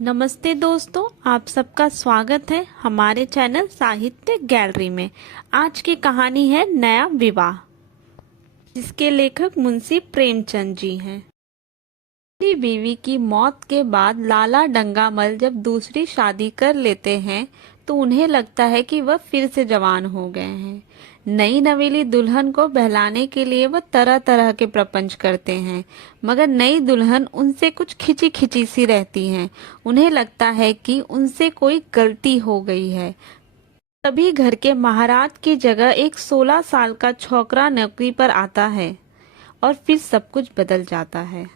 नमस्ते दोस्तों, आप सबका स्वागत है हमारे चैनल साहित्य गैलरी में। आज की कहानी है नया विवाह, जिसके लेखक मुंशी प्रेमचंद जी हैं। अपनी बीवी की मौत के बाद लाला डंगामल जब दूसरी शादी कर लेते हैं तो उन्हें लगता है कि वह फिर से जवान हो गए हैं। नई नवेली दुल्हन को बहलाने के लिए वह तरह तरह के प्रपंच करते हैं, मगर नई दुल्हन उनसे कुछ खिंची खिंची सी रहती है। उन्हें लगता है कि उनसे कोई गलती हो गई है। तभी घर के महाराज की जगह एक 16 साल का छोकरा नौकरी पर आता है और फिर सब कुछ बदल जाता है।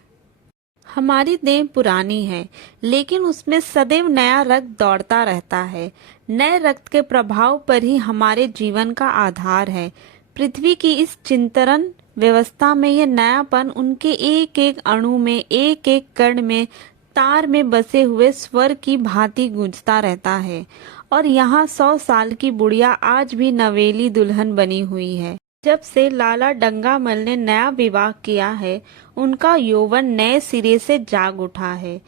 हमारी देह पुरानी है, लेकिन उसमें सदैव नया रक्त दौड़ता रहता है। नए रक्त के प्रभाव पर ही हमारे जीवन का आधार है। पृथ्वी की इस चिंतन व्यवस्था में यह नयापन उनके एक एक अणु में, एक एक कण में, तार में बसे हुए स्वर की भांति गूंजता रहता है। और यहाँ 100 साल की बुढ़िया आज भी नवेली दुल्हन बनी हुई है। जब से लाला डंगामल ने नया विवाह किया है, उनका यौवन नए सिरे से जाग उठा है।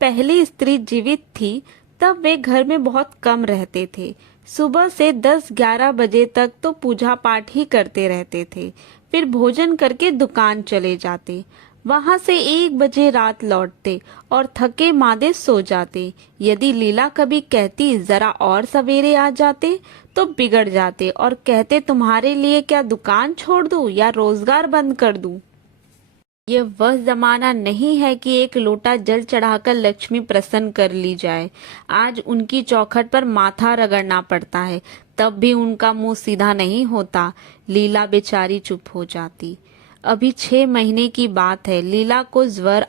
पहली स्त्री जीवित थी तब वे घर में बहुत कम रहते थे। सुबह से 10-11 बजे तक तो पूजा पाठ ही करते रहते थे, फिर भोजन करके दुकान चले जाते। वहां से 1 बजे रात लौटते और थके मादे सो जाते। यदि लीला कभी कहती जरा और सवेरे आ जाते तो बिगड़ जाते और कहते तुम्हारे लिए क्या दुकान छोड़ दूं या रोजगार बंद कर दूं। ये वह जमाना नहीं है कि एक लोटा जल चढ़ाकर लक्ष्मी प्रसन्न कर ली जाए। आज उनकी चौखट पर माथा रगड़ना पड़ता है, तब भी उनका मुंह सीधा नहीं होता। लीला बेचारी चुप हो जाती। अभी 6 महीने की बात है। लीला को ज्वर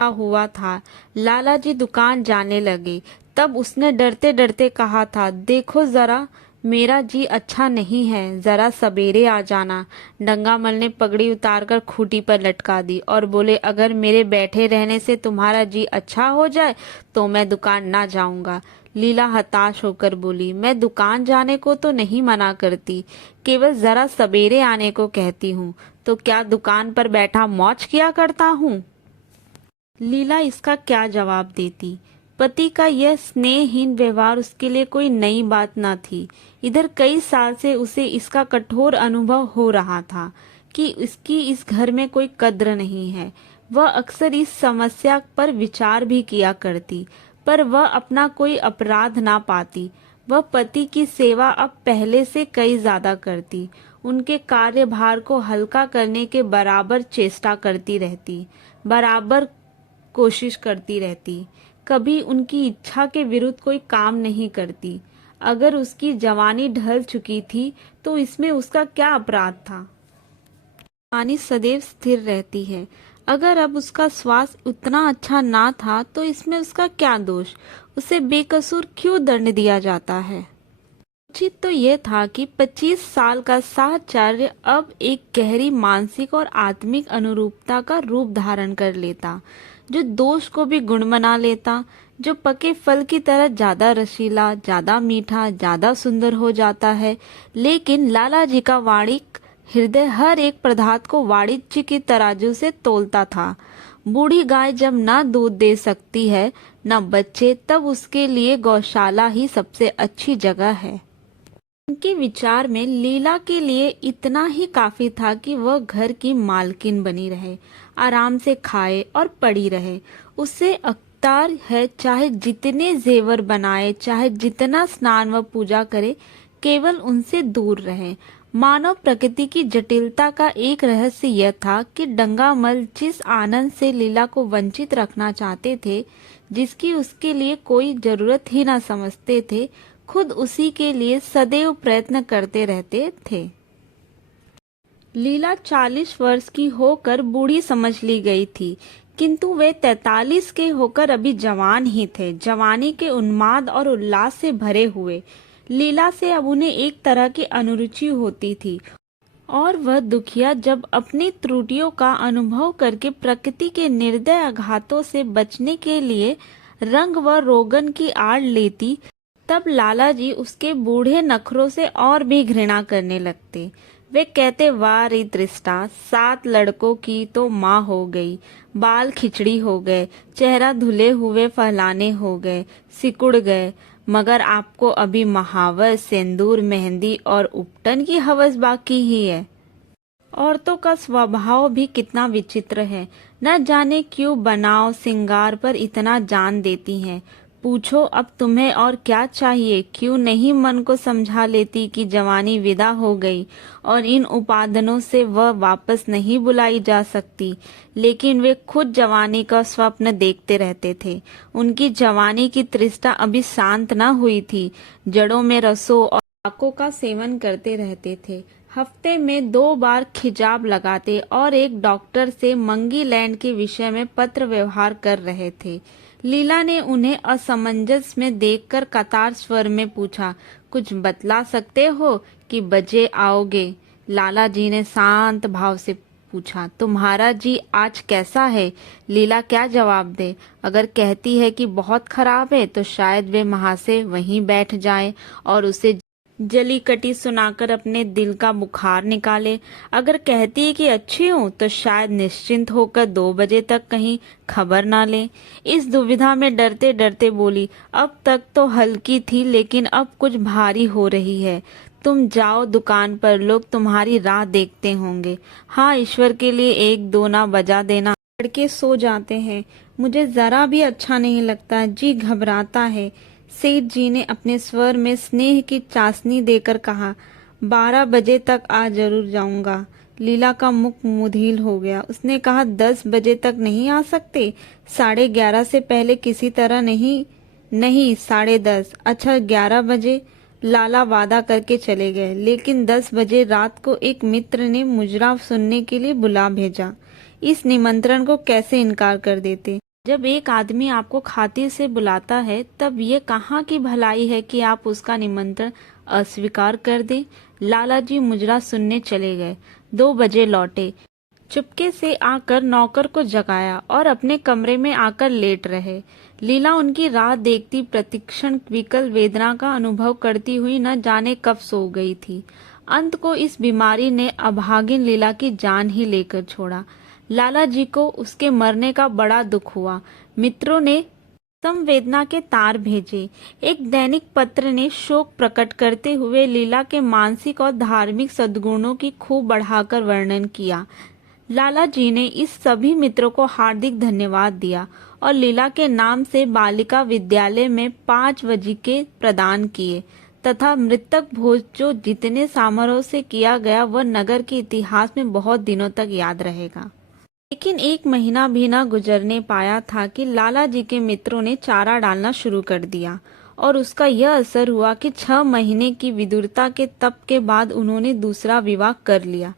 हुआ था। लाला जी दुकान जाने लगे, तब उसने डरते डरते कहा था, देखो जरा मेरा जी अच्छा नहीं है, जरा सवेरे आ जाना। डंगामल ने पगड़ी उतारकर खूंटी पर लटका दी और बोले, अगर मेरे बैठे रहने से तुम्हारा जी अच्छा हो जाए तो मैं दुकान ना जाऊंगा। लीला हताश होकर बोली, मैं दुकान जाने को तो नहीं मना करती, केवल जरा सवेरे आने को कहती हूँ। तो क्या दुकान पर बैठा मौज किया करता हूँ? लीला इसका क्या जवाब देती? पति का यह स्नेहहीन व्यवहार उसके लिए कोई नई बात न थी। इधर कई साल से उसे इसका कठोर अनुभव हो रहा था कि इसकी इस घर में कोई कद्र नहीं है। वह अक्सर इस समस्या पर विचार भी किया करती, पर वह अपना कोई अपराध ना पाती। वह पति की सेवा अब पहले से कई ज्यादा करती, उनके कार्यभार को हल्का करने के बराबर चेष्टा करती रहती, बराबर कोशिश करती रहती। कभी उनकी इच्छा के विरुद्ध कोई काम नहीं करती। अगर उसकी जवानी ढल चुकी थी तो इसमें उसका क्या अपराध था? जवानी सदैव स्थिर रहती है। अगर अब उसका स्वास्थ्य उतना अच्छा ना था तो इसमें उसका क्या दोष? उसे बेकसूर क्यों दंड दिया जाता है? उचित तो यह था कि 25 साल का साहचर्य अब एक गहरी मानसिक और आत्मिक अनुरूपता का रूप धारण कर लेता, जो दोष को भी गुण बना लेता, जो पके फल की तरह ज्यादा रसीला, ज्यादा मीठा, ज्यादा सुंदर हो जाता है। लेकिन लाला जी का वाणिक हृदय हर एक पदार्थ को वाणिज्य की तराजू से तोलता था। बूढ़ी गाय जब न दूध दे सकती है न बच्चे, तब उसके लिए गौशाला ही सबसे अच्छी जगह है। उनके विचार में लीला के लिए इतना ही काफी था कि वह घर की मालकिन बनी रहे, आराम से खाए और पड़ी रहे। उससे अख्तियार है चाहे जितने जेवर बनाए, चाहे जितना स्नान व पूजा करे, केवल उनसे दूर रहे। मानव प्रकृति की जटिलता का एक रहस्य यह था कि डंगामल जिस आनंद से लीला को वंचित रखना चाहते थे, जिसकी उसके लिए कोई जरूरत ही न समझते थे, खुद उसी के लिए सदैव प्रयत्न करते रहते थे। लीला 40 वर्ष की होकर बूढ़ी समझ ली गई थी, किंतु वे 43 के होकर अभी जवान ही थे, जवानी के उन्माद और उल्लास से भरे हुए। लीला से अब उन्हें एक तरह की अनुरुचि होती थी, और वह दुखिया जब अपनी त्रुटियों का अनुभव करके प्रकृति के निर्दय आघातों से बचने के लिए रंग व रोगन की आड़ लेती, तब लाला जी उसके बूढ़े नखरों से और भी घृणा करने लगते। वे कहते, वाह रे दृष्टा, 7 लड़कों की तो माँ हो गई, बाल खिचड़ी हो गए, चेहरा धुले हुए फहलाने हो गए, सिकुड़ गए, मगर आपको अभी महावर, सिंदूर, मेहंदी और उपटन की हवस बाकी ही है। औरतों का स्वभाव भी कितना विचित्र है, न जाने क्यों बनाव सिंगार पर इतना जान देती हैं। पूछो अब तुम्हें और क्या चाहिए, क्यों नहीं मन को समझा लेती कि जवानी विदा हो गई और इन उपादानों से वह वापस नहीं बुलाई जा सकती। लेकिन वे खुद जवानी का स्वप्न देखते रहते थे। उनकी जवानी की तृष्णा अभी शांत न हुई थी। जड़ों में रसों और आकों का सेवन करते रहते थे। हफ्ते में 2 बार खिजाब लगाते और एक डॉक्टर से मंगी लैंड के विषय में पत्र व्यवहार कर रहे थे। लीला ने उन्हें असमंजस में देखकर कतार स्वर में पूछा, कुछ बतला सकते हो कि बजे आओगे? लाला जी ने शांत भाव से पूछा, तुम्हारा जी आज कैसा है? लीला क्या जवाब दे? अगर कहती है कि बहुत खराब है तो शायद वे महाशय वहीं बैठ जाए और उसे जली कटी सुनाकर अपने दिल का बुखार निकाले। अगर कहती है कि अच्छी हूँ तो शायद निश्चिंत होकर 2 बजे तक कहीं खबर ना ले। इस दुविधा में डरते डरते बोली, अब तक तो हल्की थी लेकिन अब कुछ भारी हो रही है। तुम जाओ दुकान पर, लोग तुम्हारी राह देखते होंगे। हाँ, ईश्वर के लिए 1-2 ना बजा देना। लड़के सो जाते हैं, मुझे जरा भी अच्छा नहीं लगता, जी घबराता है। सेठ जी ने अपने स्वर में स्नेह की चाशनी देकर कहा, 12 बजे तक आ जरूर जाऊंगा। लीला का मुख मुधिल हो गया। उसने कहा, 10 बजे तक नहीं आ सकते? 11:30 से पहले किसी तरह नहीं? नहीं, 10:30। अच्छा, 11 बजे? लाला वादा करके चले गए, लेकिन 10 बजे रात को एक मित्र ने मुजरा सुनने के लिए बुला भेजा। इस निमंत्रण को कैसे इनकार कर देते? जब एक आदमी आपको खातिर से बुलाता है तब ये कहाँ की भलाई है कि आप उसका निमंत्रण अस्वीकार कर दें। लाला जी मुजरा सुनने चले गए। 2 बजे लौटे। चुपके से आकर नौकर को जगाया और अपने कमरे में आकर लेट रहे। लीला उनकी राह देखती प्रतिक्षण विकल वेदना का अनुभव करती हुई न जाने कब सो गई थी। अंत को इस बीमारी ने अभागिन लीला की जान ही लेकर छोड़ा। लाला जी को उसके मरने का बड़ा दुख हुआ। मित्रों ने संवेदना के तार भेजे। एक दैनिक पत्र ने शोक प्रकट करते हुए लीला के मानसिक और धार्मिक सद्गुणों की खूब बढ़ाकर वर्णन किया। लाला जी ने इस सभी मित्रों को हार्दिक धन्यवाद दिया और लीला के नाम से बालिका विद्यालय में 5 वजीके प्रदान किए तथा मृतक भोज जो जितने समारोह से किया गया वह नगर के इतिहास में बहुत दिनों तक याद रहेगा। लेकिन 1 महीना भी न गुजरने पाया था कि लाला जी के मित्रों ने चारा डालना शुरू कर दिया और उसका यह असर हुआ कि 6 महीने की विदुरता के तप के बाद उन्होंने दूसरा विवाह कर लिया।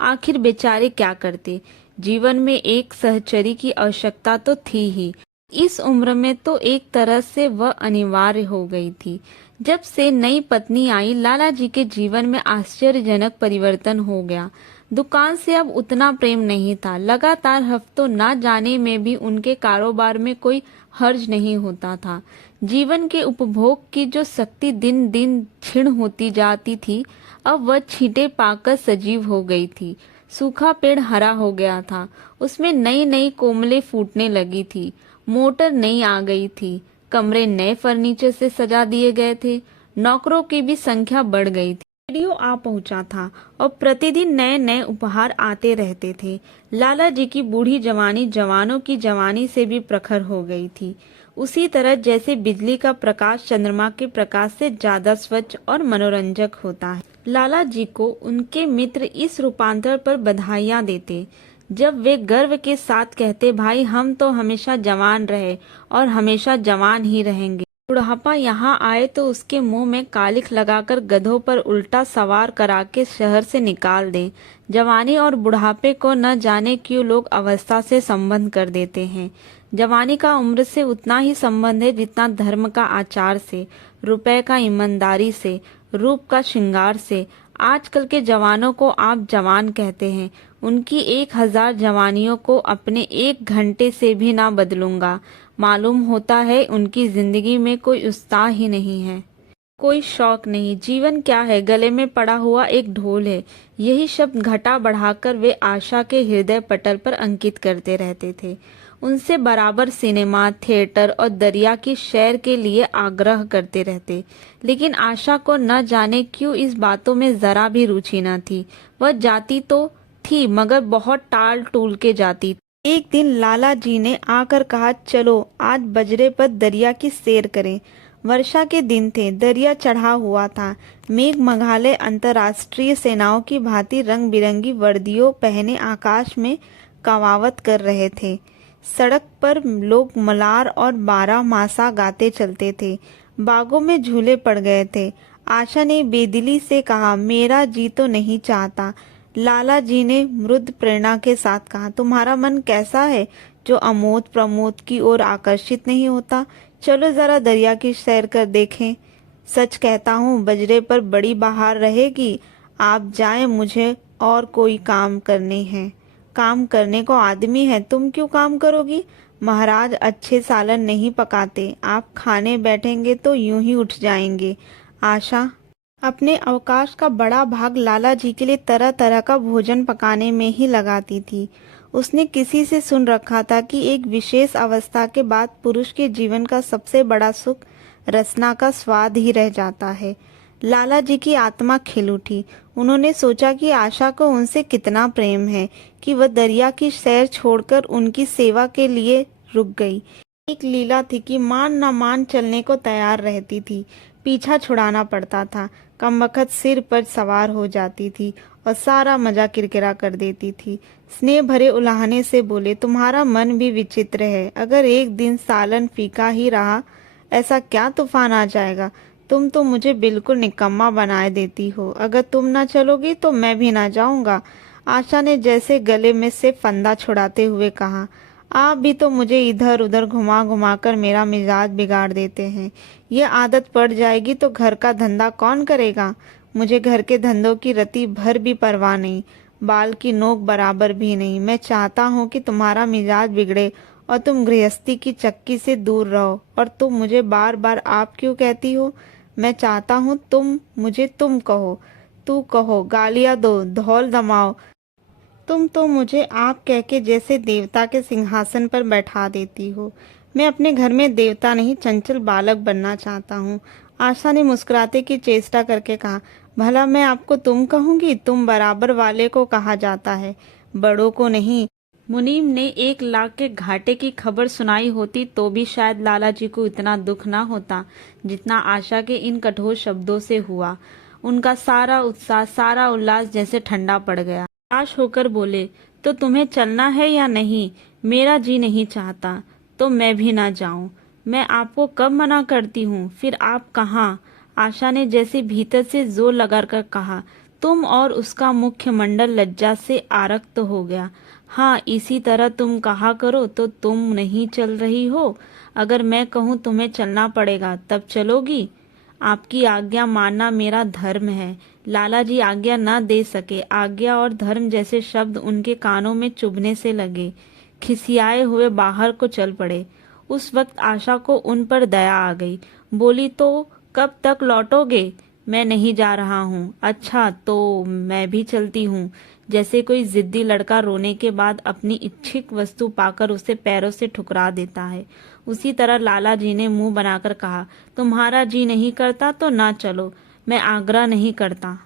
आखिर बेचारे क्या करते? जीवन में एक सहचरी की आवश्यकता तो थी ही। इस उम्र में तो एक तरह से वह अनिवार्य हो गई थी। जब से नई पत्नी आई, लाला जी के जीवन में आश्चर्यजनक परिवर्तन हो गया। दुकान से अब उतना प्रेम नहीं था। लगातार हफ्तों ना जाने में भी उनके कारोबार में कोई हर्ज नहीं होता था। जीवन के उपभोग की जो शक्ति दिन दिन क्षीण होती जाती थी, अब वह छींटे पाकर सजीव हो गई थी। सूखा पेड़ हरा हो गया था, उसमें नई नई कोमलें फूटने लगी थी। मोटर नई आ गई थी, कमरे नए फर्नीचर से सजा दिए गए थे, नौकरों की भी संख्या बढ़ गई थी। रेडियो आ पहुंचा था और प्रतिदिन नए नए उपहार आते रहते थे। लाला जी की बूढ़ी जवानी जवानों की जवानी से भी प्रखर हो गई थी, उसी तरह जैसे बिजली का प्रकाश चंद्रमा के प्रकाश से ज्यादा स्वच्छ और मनोरंजक होता है। लाला जी को उनके मित्र इस रूपांतर पर बधाइयां देते, जब वे गर्व के साथ कहते, भाई हम तो हमेशा जवान रहे और हमेशा जवान ही रहेंगे। बुढ़ापा यहाँ आए तो उसके मुंह में कालिख लगाकर गधों पर उल्टा सवार करा के शहर से निकाल दें। जवानी और बुढ़ापे को न जाने क्यों लोग अवस्था से संबंध कर देते हैं। जवानी का उम्र से उतना ही संबंध है जितना धर्म का आचार से, रुपए का ईमानदारी से, रूप का श्रृंगार से। आजकल के जवानों को आप जवान कहते हैं, उनकी 1000 जवानियों को अपने 1 घंटे से भी ना बदलूंगा। मालूम होता है उनकी जिंदगी में कोई उत्साह ही नहीं है। कोई शौक नहीं, जीवन क्या है, गले में पड़ा हुआ एक ढोल है। यही शब्द घटा बढ़ाकर वे आशा के हृदय पटल पर अंकित करते रहते थे। उनसे बराबर सिनेमा, थिएटर और दरिया की सैर के लिए आग्रह करते रहते, लेकिन आशा को न जाने क्यों इस बातों में जरा भी रुचि न थी। वह जाती तो थी मगर बहुत टाल टूल के जाती थी। एक दिन लाला जी ने आकर कहा, चलो आज बजरे पर दरिया की सैर करें। वर्षा के दिन थे, दरिया चढ़ा हुआ था। मेघ मघाले अंतर्राष्ट्रीय सेनाओं की भांति रंग बिरंगी वर्दियों पहने आकाश में कवावत कर रहे थे। सड़क पर लोग मलार और बारह मासा गाते चलते थे। बागों में झूले पड़ गए थे। आशा ने बेदिली से कहा, मेरा जी तो नहीं चाहता। लाला जी ने मृदु प्रेरणा के साथ कहा, तुम्हारा मन कैसा है जो अमोद प्रमोद की ओर आकर्षित नहीं होता? चलो जरा दरिया की सैर कर देखें। सच कहता हूँ, बजरे पर बड़ी बहार रहेगी। आप जाएं, मुझे और कोई काम करने हैं। काम करने को आदमी है, तुम क्यों काम करोगी? महाराज अच्छे सालन नहीं पकाते, आप खाने बैठेंगे तो यूं ही उठ जाएंगे। आशा अपने अवकाश का बड़ा भाग लाला जी के लिए तरह तरह का भोजन पकाने में ही लगाती थी। उसने किसी से सुन रखा था कि एक विशेष अवस्था के बाद पुरुष के जीवन का सबसे बड़ा सुख रसना का स्वाद ही रह जाता है। लाला जी की आत्मा खिल उठी। उन्होंने सोचा कि आशा को उनसे कितना प्रेम है कि वह दरिया की सैर छोड़कर उनकी सेवा के लिए रुक गई। एक लीला थी कि मान न मान चलने को तैयार रहती थी। पीछा छुड़ाना पड़ता था। कमबख्त सिर पर सवार हो जाती थी और सारा मजा किरकिरा कर देती थी। स्नेह भरे उलाहने से बोले, तुम्हारा मन भी विचित्र है। अगर एक दिन सालन फीका ही रहा, ऐसा क्या तूफान आ जाएगा? तुम तो मुझे बिल्कुल निकम्मा बनाए देती हो। अगर तुम ना चलोगी तो मैं भी ना जाऊंगा। आशा ने जैसे गले में से फंदा छुड़ाते हुए कहा, आप भी तो मुझे इधर उधर घुमा घुमा कर मेरा मिजाज बिगाड़ देते हैं। ये आदत पड़ जाएगी तो घर का धंधा कौन करेगा? मुझे घर के धंधों की रति भर भी परवाह नहीं, बाल की नोक बराबर भी नहीं। मैं चाहता हूँ कि तुम्हारा मिजाज बिगड़े और तुम गृहस्थी की चक्की से दूर रहो। और तुम मुझे बार बार आप क्यों कहती हो? मैं चाहता हूँ तुम मुझे तुम कहो, तू कहो, गालियाँ दो, धौल जमाओ। तुम तो मुझे आप कह के जैसे देवता के सिंहासन पर बैठा देती हो। मैं अपने घर में देवता नहीं, चंचल बालक बनना चाहता हूँ। आशा ने मुस्कुराते की चेष्टा करके कहा, भला मैं आपको तुम कहूंगी? तुम बराबर वाले को कहा जाता है, बड़ों को नहीं। मुनीम ने 1 लाख के घाटे की खबर सुनाई होती तो भी शायद लाला जी को इतना दुख ना होता जितना आशा के इन कठोर शब्दों से हुआ। उनका सारा उत्साह, सारा उल्लास जैसे ठंडा पड़ गया। निराश होकर बोले, तो तुम्हें चलना है या नहीं? मेरा जी नहीं चाहता तो मैं भी ना जाऊं। मैं आपको कब मना करती हूँ, फिर आप कहाँ? आशा ने जैसे भीतर से जोर लगाकर कहा। तुम और उसका मुख्यमंडल लज्जा से आरक्त हो गया। हाँ, इसी तरह तुम कहा करो तो तुम नहीं चल रही हो। अगर मैं कहूँ तुम्हें चलना पड़ेगा तब चलोगी? आपकी आज्ञा मानना मेरा धर्म है। लाला जी आज्ञा न दे सके। आज्ञा और धर्म जैसे शब्द उनके कानों में चुभने से लगे। खिसियाए हुए बाहर को चल पड़े। उस वक्त आशा को उन पर दया आ गई। बोली, तो कब तक लौटोगे? मैं नहीं जा रहा हूँ। अच्छा, तो मैं भी चलती हूँ। जैसे कोई जिद्दी लड़का रोने के बाद अपनी इच्छित वस्तु पाकर उसे पैरों से ठुकरा देता है, उसी तरह लाला जी ने मुंह बनाकर कहा, तुम्हारा जी नहीं करता तो ना चलो। मैं आग्रह नहीं करता।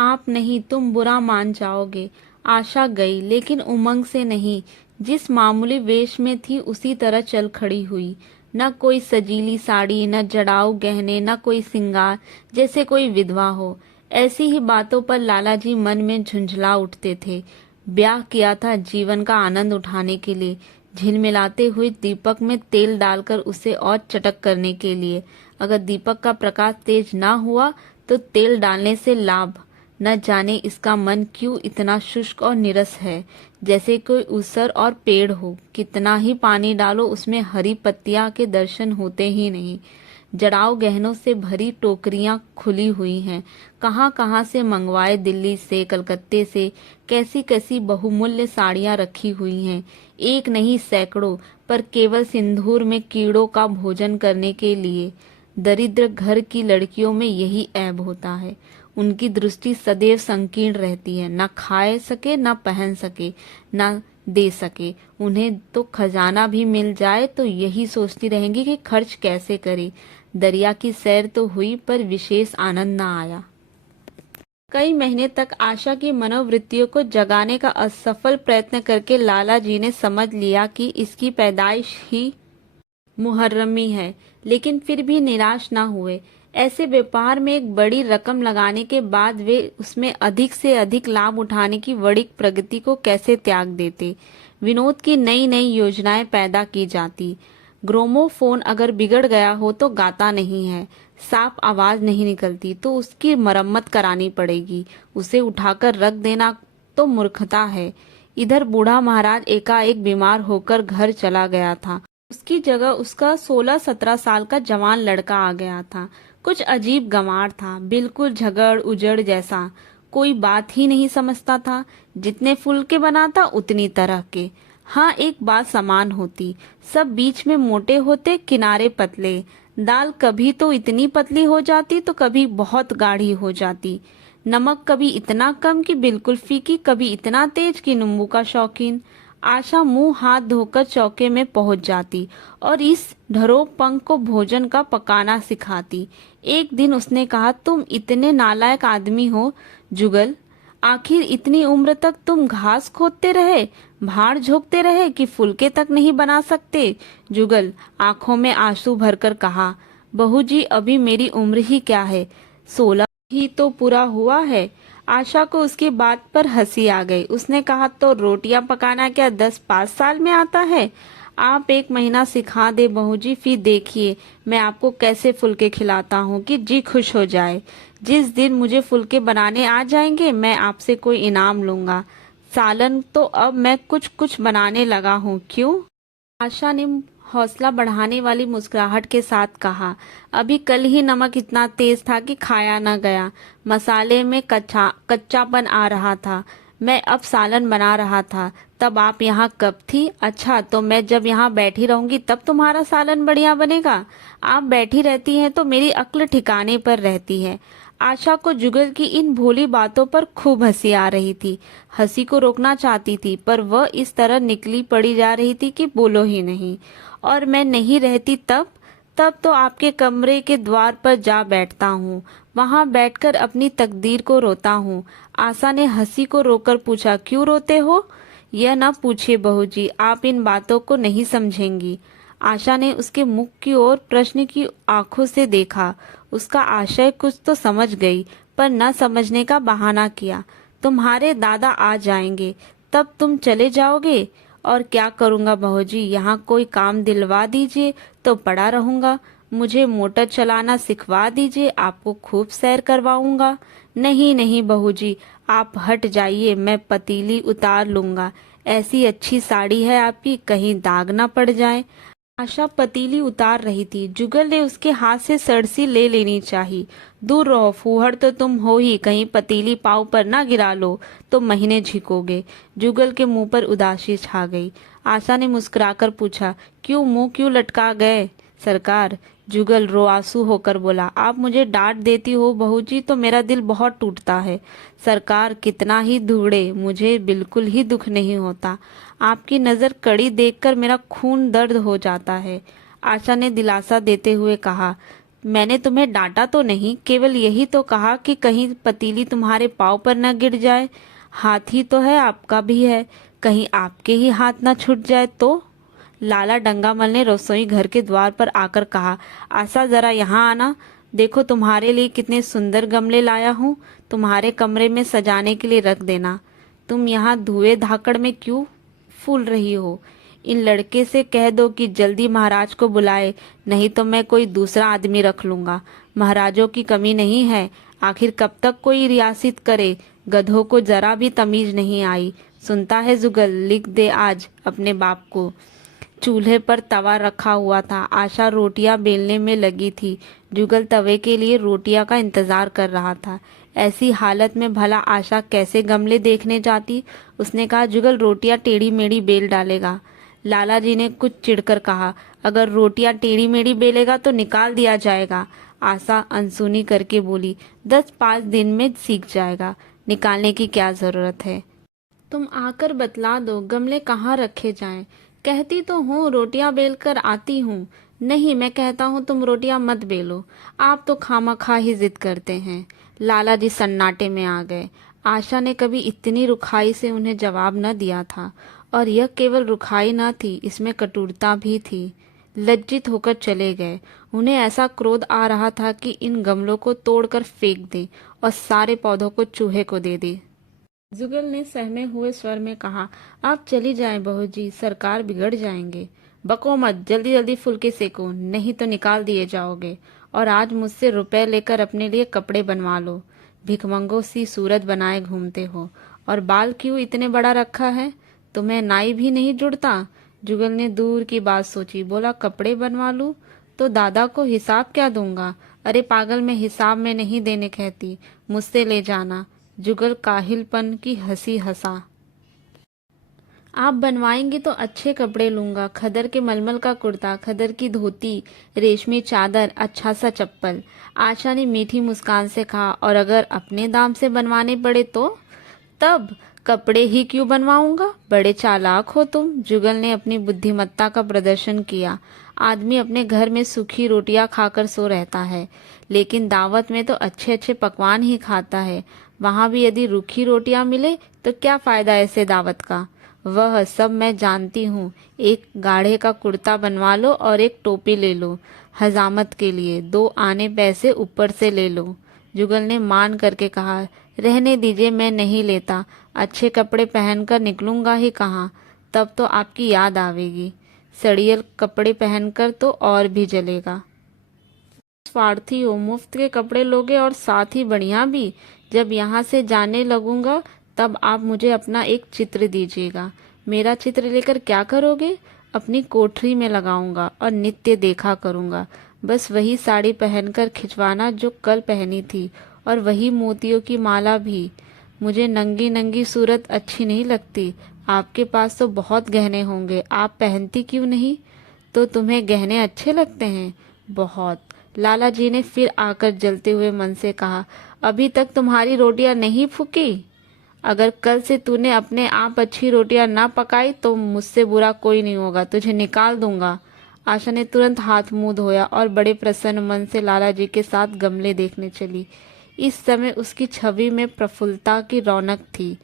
आप नहीं, तुम बुरा मान जाओगे। आशा गई, लेकिन उमंग से नहीं। जिस मामूली वेश में थी उसी तरह चल खड़ी हुई। न कोई सजीली साड़ी, न जड़ाऊ गहने, न कोई सिंगार, जैसे कोई विधवा हो। ऐसी ही बातों पर लाला जी मन में झुंझला उठते थे। ब्याह किया था जीवन का आनंद उठाने के लिए, झिलमिलाते हुए दीपक में तेल डालकर उसे और चटक करने के लिए। अगर दीपक का प्रकाश तेज ना हुआ तो तेल डालने से लाभ। न जाने इसका मन क्यों इतना शुष्क और निरस है, जैसे कोई ऊसर और पेड़ हो। कितना ही पानी डालो उसमें हरी पत्तियां के दर्शन होते ही नहीं। जड़ाऊ गहनों से भरी टोकरियां खुली हुई हैं। कहां कहां से मंगवाए, दिल्ली से, कलकत्ते से कैसी कैसी बहुमूल्य साड़ियां रखी हुई हैं। एक नहीं सैकड़ों, पर केवल सिंदूर में कीड़ों का भोजन करने के लिए। दरिद्र घर की लड़कियों में यही ऐब होता है, उनकी दृष्टि सदैव संकीर्ण रहती है, न खा सके न पहन सके न दे सके। उन्हें तो खजाना भी मिल जाए तो यही सोचती रहेंगी कि खर्च कैसे करे। दरिया की सैर तो हुई पर विशेष आनंद न आया। कई महीने तक आशा की मनोवृत्तियों को जगाने का असफल प्रयत्न करके लाला जी ने समझ लिया कि इसकी पैदाइश ही मुहर्रमी है, लेकिन फिर भी निराश न हुए। ऐसे व्यापार में एक बड़ी रकम लगाने के बाद वे उसमें अधिक से अधिक लाभ उठाने की बड़ी प्रगति को कैसे त्याग देते। विनोद की नई नई योजनाएं पैदा की जाती। ग्रामोफोन अगर बिगड़ गया हो तो गाता नहीं है, साफ आवाज नहीं निकलती तो उसकी मरम्मत करानी पड़ेगी, उसे उठाकर रख देना तो मूर्खता है। इधर बूढ़ा महाराज एकाएक बीमार होकर घर चला गया था। उसकी जगह उसका 16-17 साल का जवान लड़का आ गया था। कुछ अजीब गंवार था, बिल्कुल झगड़ उजड़ जैसा, कोई बात ही नहीं समझता था। जितने फुलके बनाता उतनी तरह के। हाँ, एक बात समान होती, सब बीच में मोटे होते, किनारे पतले। दाल कभी तो इतनी पतली हो जाती तो कभी बहुत गाढ़ी हो जाती। नमक कभी इतना कम कि बिल्कुल फीकी, कभी इतना तेज कि नींबू का शौकीन। आशा मुंह हाथ धोकर चौके में पहुंच जाती और इस ढरोक पंख को भोजन का पकाना सिखाती। एक दिन उसने कहा, तुम इतने नालायक आदमी हो जुगल, आखिर इतनी उम्र तक तुम घास खोदते रहे, भाड़ झोंकते रहे कि फुलके तक नहीं बना सकते। जुगल आंखों में आंसू भरकर कहा, बहू जी अभी मेरी उम्र ही क्या है, 16 ही तो पूरा हुआ है। आशा को उसकी बात पर हंसी आ गई। उसने कहा, तो रोटियां पकाना क्या 10-5 साल में आता है? आप 1 महीना सिखा दे बहू जी, फिर देखिए मैं आपको कैसे फुलके खिलाता हूँ कि जी खुश हो जाए। जिस दिन मुझे फुलके बनाने आ जाएंगे मैं आपसे कोई इनाम लूंगा। सालन तो अब मैं कुछ कुछ बनाने लगा हूँ। क्यों? आशा ने हौसला बढ़ाने वाली मुस्कुराहट के साथ कहा, अभी कल ही नमक इतना तेज था कि खाया न गया, मसाले में कच्चापन आ रहा था। मैं अब सालन बना रहा था, तब आप यहाँ कब थी? अच्छा, तो मैं जब यहाँ बैठी रहूंगी तब तुम्हारा सालन बढ़िया बनेगा। आप बैठी रहती हैं तो मेरी अक्ल ठिकाने पर रहती है। आशा को जुगल की इन भोली बातों पर खूब हंसी आ रही थी। हंसी को रोकना चाहती थी पर वह इस तरह निकली पड़ी जा रही थी कि बोलो ही नहीं। और मैं नहीं रहती तब तब तो आपके कमरे के द्वार पर जा बैठता हूँ, वहां बैठकर अपनी तकदीर को रोता हूँ। आशा ने हंसी को रोककर पूछा, क्यों रोते हो? यह न पूछिए बहू जी, आप इन बातों को नहीं समझेंगी। आशा ने उसके मुख की ओर प्रश्न की आंखों से देखा। उसका आशय कुछ तो समझ गई पर न समझने का बहाना किया। तुम्हारे दादा आ जाएंगे तब तुम चले जाओगे? और क्या करूंगा बहू जी, यहाँ कोई काम दिलवा दीजिए तो पड़ा रहूंगा। मुझे मोटर चलाना सिखवा दीजिए, आपको खूब सैर करवाऊंगा। नहीं नहीं बहू जी, आप हट जाइए, मैं पतीली उतार लूंगा। ऐसी अच्छी साड़ी है आपकी, कहीं दाग ना पड़ जाए। आशा पतीली उतार रही थी। जुगल ने उसके हाथ से सरसी ले लेनी चाहिए। दूर रहो, फूहड़ तो तुम हो ही, कहीं पतीली पाँव पर ना गिरा लो तो महीने झिकोगे। जुगल के मुंह पर उदासी छा गई। आशा ने मुस्कुराकर पूछा, क्यों मुंह क्यों लटका गए सरकार? जुगल रोआसू होकर बोला, आप मुझे डांट देती हो बहू जी तो मेरा दिल बहुत टूटता है। सरकार कितना ही धूड़े, मुझे बिल्कुल ही दुख नहीं होता। आपकी नज़र कड़ी देखकर मेरा खून दर्द हो जाता है। आशा ने दिलासा देते हुए कहा, मैंने तुम्हें डांटा तो नहीं, केवल यही तो कहा कि कहीं पतीली तुम्हारे पाँव पर न गिर जाए। हाथ ही तो है, आपका भी है, कहीं आपके ही हाथ न छूट जाए तो? लाला डंगामल ने रसोई घर के द्वार पर आकर कहा, आशा जरा यहाँ आना, देखो तुम्हारे लिए कितने सुंदर गमले लाया हूँ, तुम्हारे कमरे में सजाने के लिए रख देना। तुम यहाँ धुएं धाकड़ में क्यों फूल रही हो? इन लड़के से कह दो कि जल्दी महाराज को बुलाए, नहीं तो मैं कोई दूसरा आदमी रख लूंगा। महाराजों की कमी नहीं है, आखिर कब तक कोई रियासत करे? गधों को जरा भी तमीज नहीं आई। सुनता है जुगल, लिख दे आज अपने बाप को। चूल्हे पर तवा रखा हुआ था। आशा रोटियां बेलने में लगी थी। जुगल तवे के लिए रोटियां का इंतजार कर रहा था। ऐसी हालत में भला आशा कैसे गमले देखने जाती? उसने कहा, जुगल रोटियां टेढ़ी मेढ़ी बेल डालेगा। लाला जी ने कुछ चिढ़कर कहा, अगर रोटियां टेढ़ी मेढ़ी बेलेगा तो निकाल दिया जाएगा। आशा अनसुनी करके बोली, 10-5 दिन में सीख जाएगा, निकालने की क्या जरूरत है। तुम आकर बतला दो गमले कहाँ रखे जाएं। कहती तो हूँ रोटियां बेल कर आती हूँ। नहीं, मैं कहता हूँ तुम रोटियां मत बेलो, आप तो खामखा ही जिद करते हैं। लाला जी सन्नाटे में आ गए। आशा ने कभी इतनी रुखाई से उन्हें जवाब न दिया था, और यह केवल रुखाई न थी, इसमें कटुरता भी थी। लज्जित होकर चले गए। उन्हें ऐसा क्रोध आ रहा था कि इन गमलों को तोड़कर फेंक दे और सारे पौधों को चूहे को दे दे। जुगल ने सहमे हुए स्वर में कहा, आप चली जाएं बहू जी, सरकार बिगड़ जाएंगे। बको मत, जल्दी जल्दी फुलके सेको, नहीं तो निकाल दिए जाओगे। और आज मुझसे रुपए लेकर अपने लिए कपड़े बनवा लो। भिखमंगों सी सूरत बनाए घूमते हो, और बाल क्यों इतने बड़ा रखा है? तुम्हें नाई भी नहीं जुड़ता? जुगल ने दूर की बात सोची, बोला, कपड़े बनवा लूं तो दादा को हिसाब क्या दूंगा? अरे पागल, मैं हिसाब में नहीं देने कहती, मुझसे ले जाना। जुगल काहिलपन की हंसी हंसा। आप बनवाएंगे तो अच्छे कपड़े लूंगा, खदर के मलमल का कुर्ता, खदर की धोती, रेशमी चादर, अच्छा सा चप्पल। आशा ने मीठी मुस्कान से कहा, और अगर अपने दाम से बनवाने पड़े तो? तब कपड़े ही क्यों बनवाऊंगा, बड़े चालाक हो तुम। जुगल ने अपनी बुद्धिमत्ता का प्रदर्शन किया। आदमी अपने घर में सूखी रोटियां खाकर सो रहता है, लेकिन दावत में तो अच्छे अच्छे पकवान ही खाता है। वहां भी यदि रूखी रोटियां मिले तो क्या फायदा ऐसे दावत का? वह सब मैं जानती हूँ। एक गाढ़े का कुर्ता बनवा लो और एक टोपी ले लो, हजामत के लिए 2 आने पैसे ऊपर से ले लो। जुगल ने मान करके कहा, रहने दीजिए, मैं नहीं लेता। अच्छे कपड़े पहनकर निकलूंगा ही कहाँ, तब तो आपकी याद आवेगी। सड़ियल कपड़े पहनकर तो और भी जलेगा। स्वार्थी हो, मुफ्त के कपड़े लोगे और साथ ही बढ़िया भी। जब यहाँ से जाने लगूंगा तब आप मुझे अपना एक चित्र दीजिएगा। मेरा चित्र लेकर क्या करोगे? अपनी कोठरी में लगाऊंगा और नित्य देखा करूंगा। बस वही साड़ी पहनकर खिंचवाना जो कल पहनी थी, और वही मोतियों की माला भी। मुझे नंगी नंगी सूरत अच्छी नहीं लगती। आपके पास तो बहुत गहने होंगे, आप पहनती क्यों नहीं? तो तुम्हें गहने अच्छे लगते हैं? बहुत। लाला जी ने फिर आकर जलते हुए मन से कहा, अभी तक तुम्हारी रोटियां नहीं फूकी? अगर कल से तूने अपने आप अच्छी रोटियां ना पकाई तो मुझसे बुरा कोई नहीं होगा, तुझे निकाल दूंगा। आशा ने तुरंत हाथ मुंह धोया और बड़े प्रसन्न मन से लाला जी के साथ गमले देखने चली। इस समय उसकी छवि में प्रफुल्लता की रौनक थी,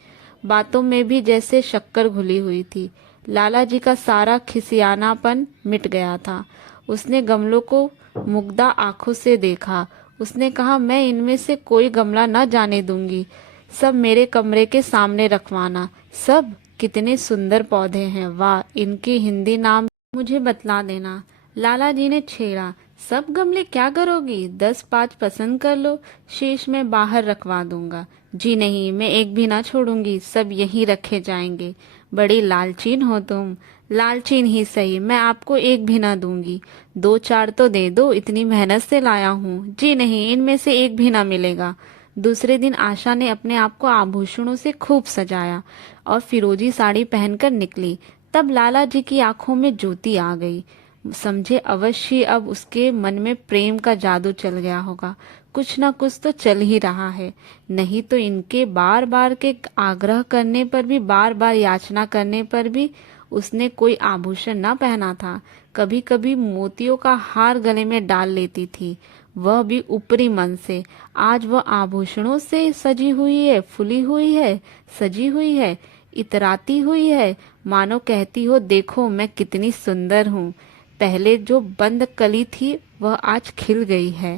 बातों में भी जैसे शक्कर घुली हुई थी। लाला जी का सारा खिसियानापन मिट गया था। उसने गमलों को मुग्धा आंखों से देखा। उसने कहा, मैं इनमें से कोई गमला न जाने दूंगी, सब मेरे कमरे के सामने रखवाना। सब कितने सुंदर पौधे हैं, वाह, इनके हिंदी नाम मुझे बतला देना। लाला जी ने छेड़ा, सब गमले क्या करोगी? 10-5 पसंद कर लो, शेष मैं बाहर रखवा दूंगा। जी नहीं, मैं एक भी ना छोड़ूंगी, सब यहीं रखे जाएंगे। बड़ी लालचीन हो तुम। लालचीन ही सही, मैं आपको एक भी ना दूंगी। 2-4 तो दे दो, इतनी मेहनत से लाया हूँ। जी नहीं, इनमें से एक भी ना मिलेगा। दूसरे दिन आशा ने अपने आप को आभूषणों से खूब सजाया और फिरोजी साड़ी पहनकर निकली। तब लाला जी की आंखों में ज्योति आ गई। समझे अवश्य अब उसके मन में प्रेम का जादू चल गया होगा। कुछ न कुछ तो चल ही रहा है, नहीं तो इनके बार बार के आग्रह करने पर भी, बार बार याचना करने पर भी उसने कोई आभूषण न पहना था। कभी कभी मोतियों का हार गले में डाल लेती थी, वह भी ऊपरी मन से। आज वह आभूषणों से सजी हुई है, फुली हुई है, सजी हुई है, इतराती हुई है, मानो कहती हो, देखो मैं कितनी सुंदर हूँ। पहले जो बंद कली थी वह आज खिल गई है।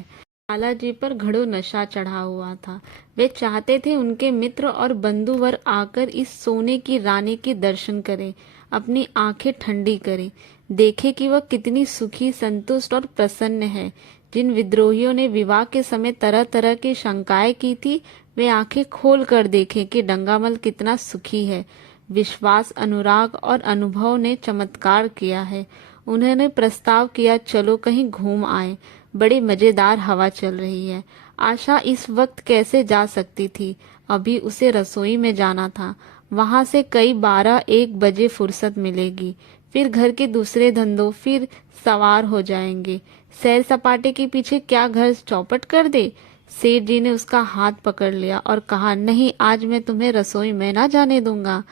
लाला जी पर घड़ों नशा चढ़ा हुआ था। वे चाहते थे उनके मित्र और बंधुवर आकर इस सोने की रानी के दर्शन करें, अपनी आंखें ठंडी करें, देखे कि वह कितनी सुखी, संतुष्ट और प्रसन्न है। जिन विद्रोहियों ने विवाह के समय तरह तरह की शंकाएं की थी, वे आंखें खोल कर देखें कि डंगामल कितना सुखी है। विश्वास, अनुराग और अनुभव ने चमत्कार किया है। उन्होंने प्रस्ताव किया, चलो कहीं घूम आए, बड़ी मजेदार हवा चल रही है। आशा इस वक्त कैसे जा सकती थी? अभी उसे रसोई में जाना था, वहां से कई 12-1 बजे फुर्सत मिलेगी। फिर घर के दूसरे धंधों, फिर सवार हो जाएंगे। सैर सपाटे के पीछे क्या घर चौपट कर दे। सेठ जी ने उसका हाथ पकड़ लिया और कहा, नहीं, आज मैं तुम्हें रसोई में ना जाने दूंगा।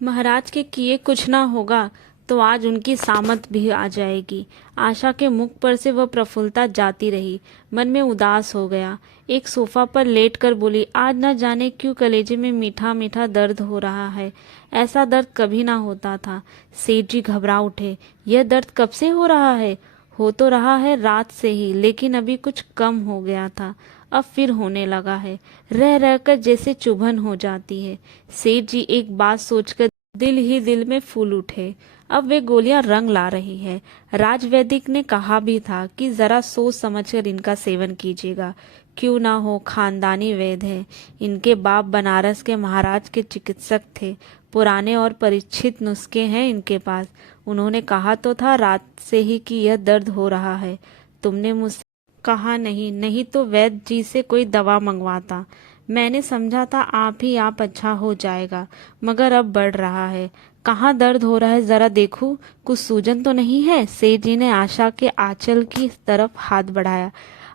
महाराज के किए कुछ ना होगा तो आज उनकी सामत भी आ जाएगी। आशा के मुख पर से वह प्रफुल्लता जाती रही। मन में उदास हो गया। एक सोफा पर लेटकर बोली, आज न जाने क्यों कलेजे में मीठा मीठा दर्द हो रहा है। ऐसा दर्द कभी ना होता था। सेठ जी घबरा उठे। यह दर्द कब से हो रहा है? हो तो रहा है रात से ही, लेकिन अभी कुछ कम हो गया था, अब फिर होने लगा है। रह रहकर जैसे चुभन हो जाती है। सेठ जी एक बात सोचकर दिल ही दिल में फूल उठे। अब वे गोलियां रंग ला रही है। राजवैदिक ने कहा भी था कि जरा सोच समझकर इनका सेवन कीजिएगा। क्यों ना हो, खानदानी वैद्य है। इनके बाप बनारस के महाराज के चिकित्सक थे। पुराने और परिचित नुस्खे हैं इनके पास। उन्होंने कहा तो था रात से ही कि यह दर्द हो रहा है। तुमने मुझसे कहा नहीं, नहीं तो वैद्य जी से कोई दवा मंगवाता। मैंने समझा था आप अच्छा हो जाएगा, मगर अब बढ़ रहा है। कहाँ दर्द हो रहा है, जरा देखूं, कुछ सूजन तो नहीं है? सेठ जी ने आशा के आंचल की तरफ हाथ बढ़ाया।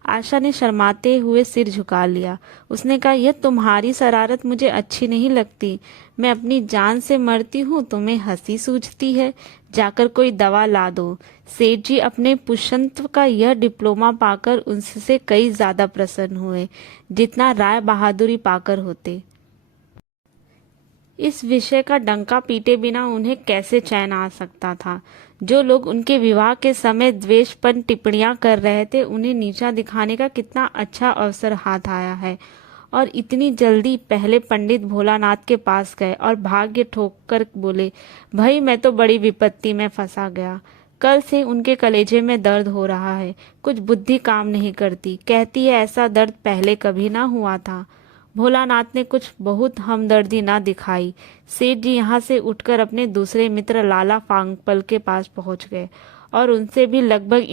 आशा ने शर्माते हुए सिर झुका लिया। उसने कहा, यह तुम्हारी शरारत मुझे अच्छी नहीं लगती। मैं अपनी जान से मरती हूँ, तुम्हें हंसी सूझती है। जाकर कोई दवा ला दो। सेठ जी अपने पुष्यंत्व का यह डिप्लोमा पाकर उनसे कई ज्यादा प्रसन्न हुए, जितना राय बहादुरी पाकर होते। इस विषय का डंका पीटे बिना उन्हें कैसे चैन आ सकता था। जो लोग उनके विवाह के समय द्वेषपूर्ण टिप्पणियां कर रहे थे, उन्हें नीचा दिखाने का कितना अच्छा अवसर हाथ आया है। और इतनी जल्दी पहले पंडित भोलानाथ के पास गए और भाग्य ठोक कर बोले, भाई मैं तो बड़ी विपत्ति में फंसा गया। कल से उनके कलेजे में दर्द हो रहा है। कुछ बुद्धि काम नहीं करती। कहती है ऐसा दर्द पहले कभी ना हुआ था। भोलानाथ ने कुछ बहुत हमदर्दी ना दिखाई। सेठ जी यहाँ से उठकर अपने दूसरे मित्र लाला फांगपल के पास पहुंच गए और उनसे भी लगभग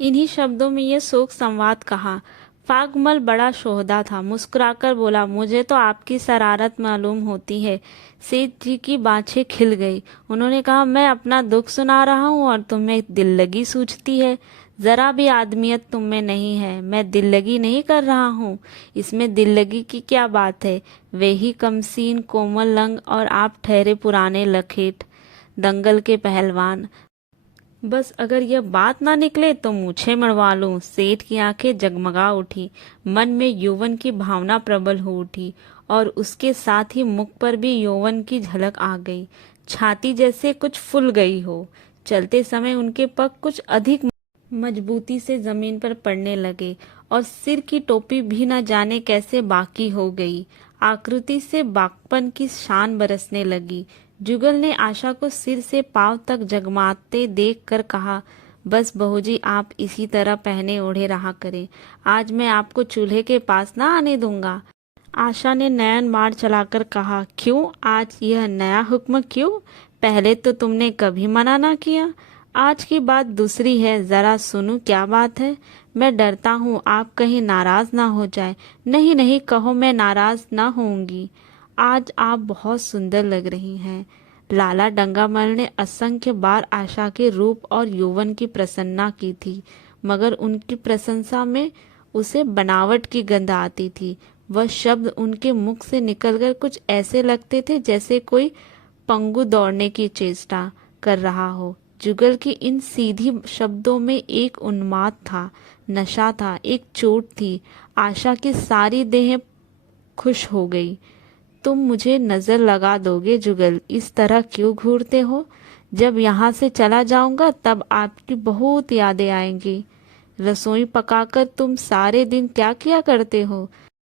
इन्हीं शब्दों में ये शोक संवाद कहा। फागमल बड़ा शोहदा था। मुस्कुराकर बोला, मुझे तो आपकी शरारत मालूम होती है। सेठ जी की बाछें खिल गई। उन्होंने कहा, मैं अपना दुख सुना रहा हूँ और तुम्हें दिल लगी सूझती है। जरा भी आदमियत तुम में नहीं है। मैं दिल लगी नहीं कर रहा हूँ। इसमें दिल लगी की क्या बात है? वे ही कमसीन कोमल लंग और आप ठहरे पुराने लखेट दंगल के पहलवान। बस अगर यह बात ना निकले तो मूछें मड़वा लूं। सेठ की आंखें जगमगा उठी। मन में यौवन की भावना प्रबल हो उठी और उसके साथ ही मुख पर भी यौवन की झलक आ गई। छाती जैसे कुछ फूल गई हो। चलते समय उनके पग कुछ अधिक मजबूती से जमीन पर पड़ने लगे और सिर की टोपी भी न जाने कैसे बाकी हो गई। आकृति से बाकपन की शान बरसने लगी। जुगल ने आशा को सिर से पांव तक जगमाते देख कर कहा, बस बहू जी, आप इसी तरह पहने ओढ़े रहा करें। आज मैं आपको चूल्हे के पास ना आने दूंगा। आशा ने नयन बाण चलाकर कहा, क्यों आज यह नया हुक्म क्यों? पहले तो तुमने कभी मना ना किया। आज की बात दूसरी है। जरा सुनो क्या बात है। मैं डरता हूँ आप कहीं नाराज ना हो जाए। नहीं नहीं, कहो, मैं नाराज ना होऊंगी। आज आप बहुत सुंदर लग रही हैं। लाला डंगामल ने असंख्य बार आशा के रूप और यौवन की प्रशंसा की थी, मगर उनकी प्रशंसा में उसे बनावट की गंध आती थी। वह शब्द उनके मुख से निकलकर कुछ ऐसे लगते थे जैसे कोई पंगु दौड़ने की चेष्टा कर रहा हो। जुगल की इन सीधी शब्दों में एक उन्माद था, नशा था, एक चोट थी। आशा की सारी देह खुश हो गई। तुम मुझे नजर लगा दोगे जुगल? इस तरह क्यों घूरते हो? जब यहाँ से चला जाऊंगा तब आपकी बहुत यादें आएंगी। रसोई पकाकर तुम सारे दिन क्या किया करते हो?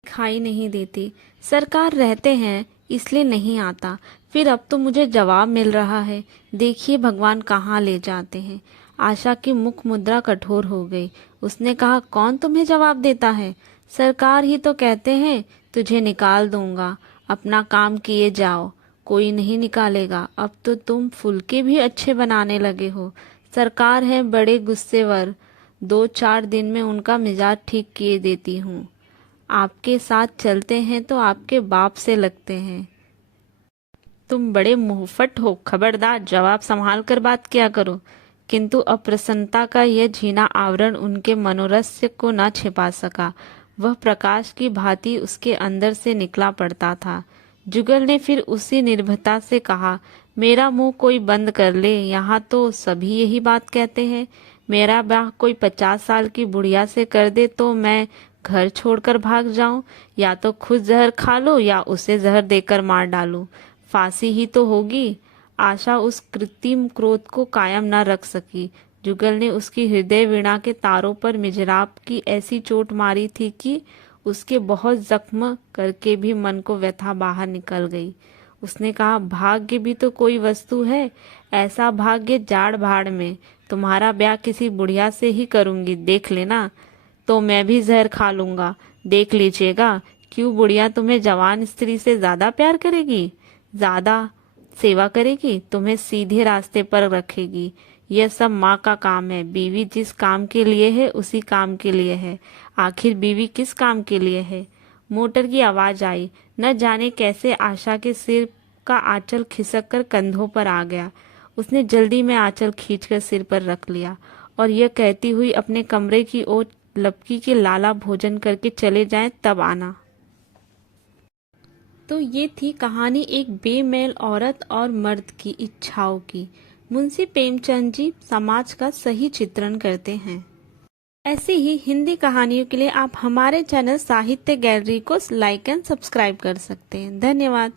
दिखाई नहीं देती। सरकार रहते हैं इसलिए नहीं आता। फिर अब तो मुझे जवाब मिल रहा है। देखिए भगवान कहाँ ले जाते हैं। आशा की मुख मुद्रा कठोर हो गई। उसने कहा, कौन तुम्हें जवाब देता है? सरकार ही तो कहते हैं तुझे निकाल दूंगा। अपना काम किए जाओ। कोई नहीं निकालेगा। अब तो तुम फुलके भी अच्छे बनाने लगे हो। सरकार है बड़े गुस्सेवर। 2-4 दिन में उनका मिजाज ठीक किए देती हूँ। आपके साथ चलते हैं तो आपके बाप से लगते हैं। तुम बड़े मुंहफट हो, खबरदार जवाब संभाल कर बात किया करो। किंतु अप्रसन्नता का यह झीना आवरण उनके मनोरस्य को न छिपा सका। वह प्रकाश की भांति उसके अंदर से निकला पड़ता था। जुगल ने फिर उसी निर्भयता से कहा, मेरा मुंह कोई बंद कर ले, यहाँ तो सभी यही बात कहते हैं। मेरा ब्याह कोई 50 साल की बुढ़िया से कर दे तो मैं घर छोड़कर भाग जाऊं, या तो खुद जहर खा लो या उसे जहर देकर मार डालूं। फांसी ही तो होगी। आशा उस कृत्रिम क्रोध को कायम न रख सकी। जुगल ने उसकी हृदय वीणा के तारों पर मिजराब की ऐसी चोट मारी थी कि उसके बहुत जख्म करके भी मन को व्यथा बाहर निकल गई। उसने कहा, भाग्य भी तो कोई वस्तु है। ऐसा भाग्य जाड़ भाड़ में। तुम्हारा ब्याह किसी बुढ़िया से ही करूंगी, देख लेना। तो मैं भी जहर खा लूंगा, देख लीजिएगा। क्यों, बुढ़िया तुम्हें जवान स्त्री से ज्यादा प्यार करेगी, ज्यादा सेवा करेगी, तुम्हें सीधे रास्ते पर रखेगी। यह सब माँ का काम है। बीवी जिस काम के लिए है उसी काम के लिए है। आखिर बीवी किस काम के लिए है? मोटर की आवाज आई। न जाने कैसे आशा के सिर का आंचल खिसक कर कंधों पर आ गया। उसने जल्दी में आंचल खींचकर सिर पर रख लिया और यह कहती हुई अपने कमरे की ओर लपकी कि लाला भोजन करके चले जाएं, तब आना। तो ये थी कहानी एक बेमेल औरत और मर्द की इच्छाओं की। मुंशी प्रेमचंद जी समाज का सही चित्रण करते हैं। ऐसी ही हिंदी कहानियों के लिए आप हमारे चैनल साहित्य गैलरी को लाइक एंड सब्सक्राइब कर सकते हैं। धन्यवाद।